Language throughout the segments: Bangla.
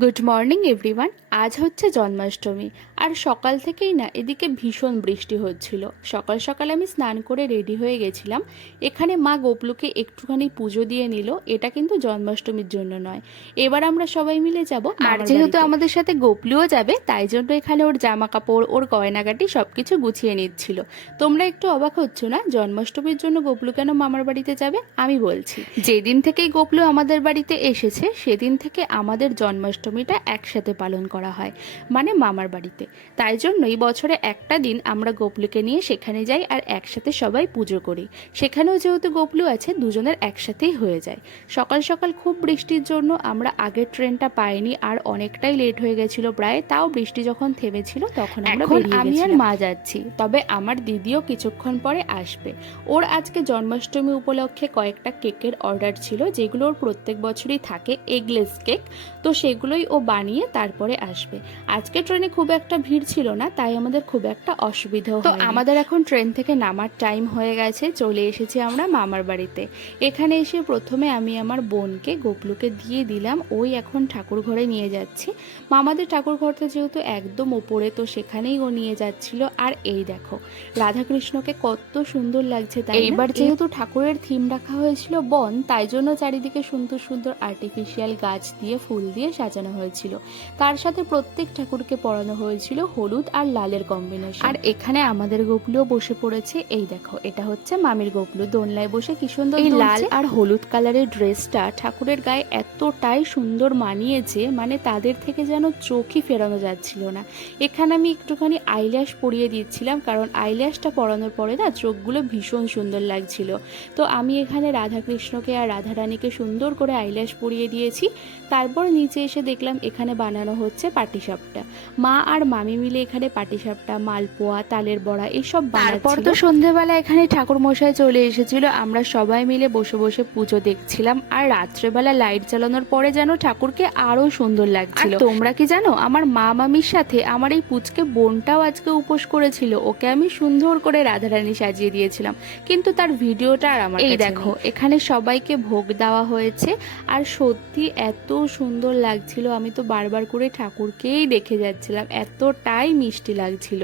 গুড মর্নিং এভরিওয়ান আজ হচ্ছে জন্মাষ্টমী। আর সকাল থেকেই না এদিকে ভীষণ বৃষ্টি হচ্ছিল। সকাল সকাল আমি স্নান করে রেডি হয়ে গেছিলাম। এখানে মা গোপলুকে একটুখানি পুজো দিয়ে নিল। এটা কিন্তু জন্মাষ্টমীর জন্য নয়। এবার আমরা সবাই মিলে যাব আর যেহেতু আমাদের সাথে গোপলুও যাবে তাই জন্য এখানে ওর জামা কাপড় ওর গয়নাগাটি সবকিছু গুছিয়ে নিচ্ছিল। তোমরা একটু অবাক হচ্ছ না? জন্মাষ্টমীর জন্য গোপলু কেন মামার বাড়িতে যাবে? আমি বলছি। যেদিন থেকেই গোপলু আমাদের বাড়িতে এসেছে সেদিন থেকে আমাদের জন্মাষ্টমীটা একসাথে পালন করা হয়। মানে মামার বাড়িতে। তাই জন্যই বছরে একটা দিন আমরা গোপলুকে নিয়ে সেখানে যাই আর একসাথে সবাই পুজো করি। সেখানেও যেহেতু গোপলু আছে দুজনের একসাথেই হয়ে যায়। সকাল সকাল খুব বৃষ্টির জন্য আমরা আগের ট্রেনটা পাইনি আর অনেকটাই লেট হয়ে গেছিল প্রায় তাও বৃষ্টি যখন থেমেছিল তখন আমরা এখন আমি আর মা যাচ্ছি তবে আমার দিদিও কিছুক্ষণ পরে আসবে। ওর আজকে জন্মাষ্টমী উপলক্ষে কয়েকটা কেকের অর্ডার ছিল যেগুলো ওর প্রত্যেক বছরই থাকে এগলেস কেক তো সেগুলোই ও বানিয়ে তারপরে আসবে। আজকে ট্রেনে খুব একটা ভিড় ছিল না তাই আমাদের খুব একটা অসুবিধাও তো আমাদের এখন ট্রেন থেকে নামার টাইম হয়ে গেছে চলে এসেছি আমরা মামার বাড়িতে। এখানে এসে প্রথমে আমি আমার বোনকে গোপলুকে দিয়ে দিলাম ওই এখন ঠাকুর ঘরে নিয়ে যাচ্ছি। মামাদের ঠাকুর ঘরটা যেহেতু একদম ওপরে তো সেখানেই ও নিয়ে যাচ্ছিল। আর এই দেখো রাধাকৃষ্ণকে কত সুন্দর লাগছে তাই না? এইবার যেহেতু ঠাকুরের থিম রাখা হয়েছিল বন তাই জন্য চারিদিকে সুন্দর সুন্দর আর্টিফিশিয়াল গাছ দিয়ে ফুল দিয়ে সাজানো হয়েছিল। তার সাথে প্রত্যেক ঠাকুরকে পড়ানো হয়েছিল। হলুদ আর লালের কম্বিনেশন আর এখানে আমাদের গোপলুও বসে পড়েছে এই দেখো এটা হচ্ছে মামির গোপলু দোলনায় বসে কি সুন্দর এই লাল আর হলুদ কালারের ড্রেসটা ঠাকুরের গায়ে এতটাই সুন্দর মানিয়েছে মানে তাদের থেকে যেন চোখই ফেরানো যাচ্ছিল না। এখানে আমি একটুখানি আইল্যাশ পরিয়ে দিচ্ছিলাম কারণ আইল্যাশটা পরানোর পরে না চোখগুলো ভীষণ সুন্দর লাগছিল। তো আমি এখানে রাধাকৃষ্ণকে আর রাধারানীকে সুন্দর করে আইল্যাশ পরিয়ে দিয়েছি তারপর নিচে এসে দেখলাম এখানে বানানো হচ্ছে পাটিসাপটা। মা আর মামি মিলে এখানে পাটিসাপটা মালপোয়া তালের বড়া এইসব তারপর তো সন্ধেবেলা এখানে ঠাকুর মশাই চলে এসেছিল। আমরা সবাই মিলে বসে বসে পুজো দেখছিলাম আর রাত্রেবেলা লাইট জ্বালানোর পরে যেন ঠাকুরকে আরও সুন্দর লাগছিল। তোমরা কি জানো আমার মা মামির সাথে আমার এই পুচকে বোনটাও আজকে উপোস করেছিল। ওকে আমি সুন্দর করে রাধারানী সাজিয়ে দিয়েছিলাম। কিন্তু তার ভিডিওটা আর আমার এই দেখো এখানে সবাইকে ভোগ দেওয়া হয়েছে আর সত্যি এত সুন্দর লাগছিল। আমি তো বারবার করে ঠাকুরকেই দেখে যাচ্ছিলাম। এতটাই মিষ্টি লাগছিল।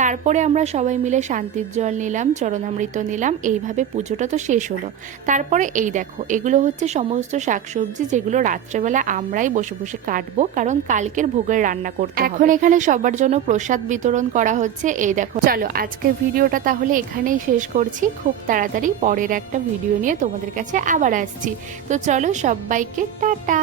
তারপরে আমরা সবাই মিলে শান্তির জল নিলাম চরণামৃত নিলাম এইভাবে পুজোটা তো শেষ হলো। তারপরে এই দেখো এগুলো হচ্ছে সমস্ত শাকসবজি যেগুলো রাত্রেবেলা আমরাই বসে বসে কাটবো কারণ কালকের ভোগের রান্না করতে এখন এখানে সবার জন্য প্রসাদ বিতরণ করা হচ্ছে এই দেখো। চলো আজকের ভিডিওটা তাহলে এখানেই শেষ করছি। খুব তাড়াতাড়ি পরের একটা ভিডিও নিয়ে তোমাদের কাছে আবার আসছি। তো চলো সবাইকে টাটা!